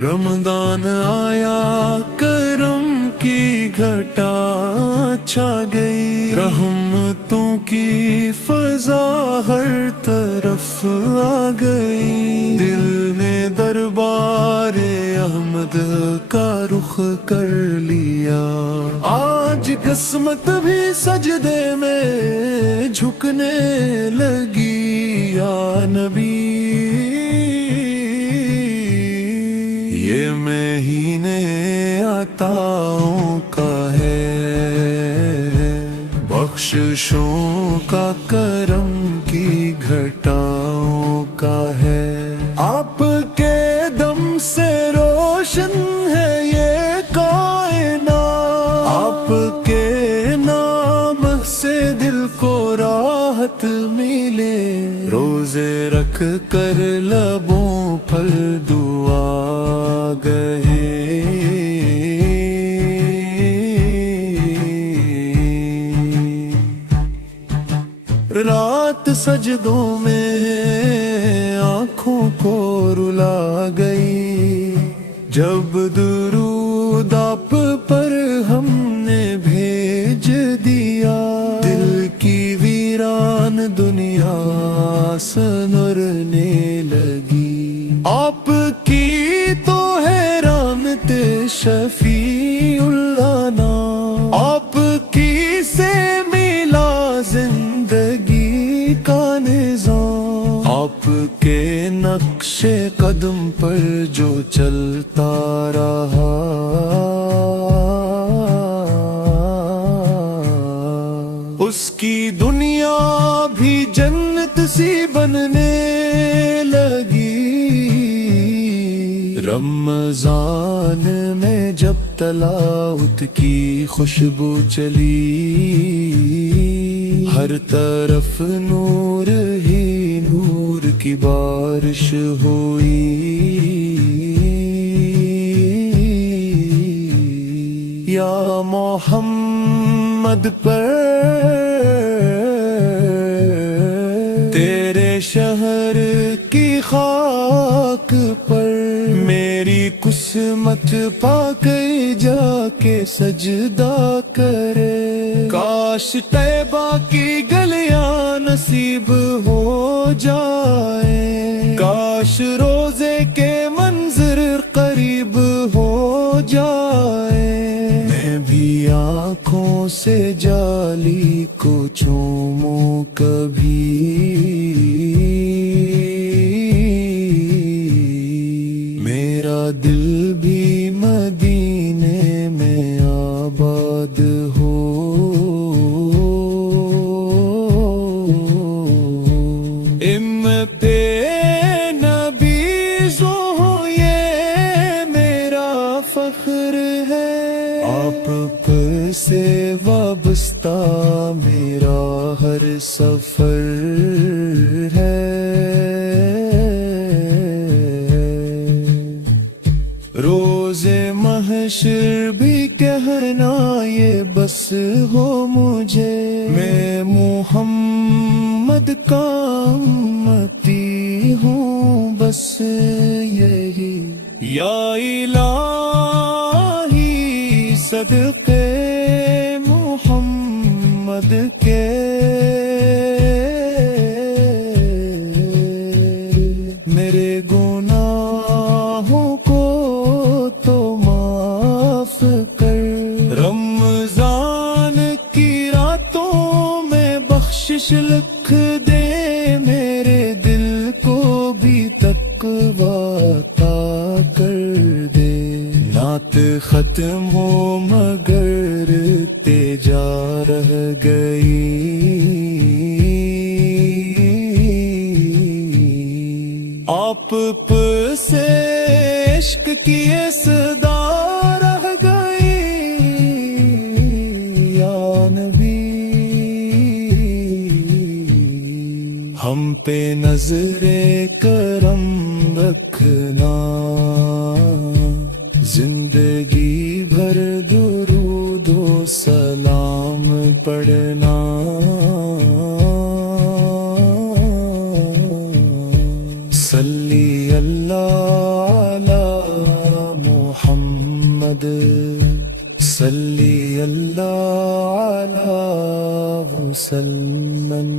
رمضان آیا کرم کی گھٹا چھا گئی، رحمتوں کی فضا ہر طرف آ گئی، دل نے دربار احمد کا رخ کر لیا، آج قسمت بھی سجدے میں جھکنے لگی، یا نبی یہ مہینے عطاؤں کا ہے، بخششوں کا، کرم کی گھٹاؤں کا ہے، آپ کے دم سے روشن ہے یہ کائنات، آپ کے نام سے دل کو راحت ملے، روزے رکھ کر لبوں پر دعا گئے، رات سجدوں میں آنکھوں کو رلا گئی، جب درود آپ پر ہم نے بھیج دیا، دل کی ویران دنیا سنورنے لگی، آپ کی تو حیرانت شفیع اللہ نام، آپ کی سے ملا زندگی کا نظام، آپ کے نقش قدم پر جو چلتا رہا، اس کی دنیا بھی جنت سی بننے لگی، رمضان میں جب تلاوت کی خوشبو چلی، ہر طرف نور ہی نور کی بارش ہوئی، یا محمد پر تیرے شہر کی خاک پر میری قسمت پاکی جا کے سجدہ کرے، کاش طیبہ کی گلیاں نصیب ہو جائے، کاش روزے کے منظر قریب ہو جائے، میں بھی آنکھوں سے جالی کو چوموں کبھی، میرا دل بھی مدینے میں آباد ہو، امت نبی جو ہو یہ میرا فخر ہے، آپ پر سے وابستہ میرا ہر سفر ہے، روز محشر بھی کہنا یہ بس ہو مجھے، میں محمد کا امتی ہوں بس یہی، یا الہی صدقے محمد کے میرے گناہوں کو تو معاف کر، رمضان کی راتوں میں بخشش لکھ دے، میرے دل کو بھی تقویٰ عطا کر دے، نعت ختم ہو مگر تیجا رہ گئی، آپ سے عشق کی صدا رہ گئی، یا نبی ہم پہ نظر کرم رکھنا، زندگی پڑھنا صلی اللہ علی محمد صلی اللہ علیہ وسلم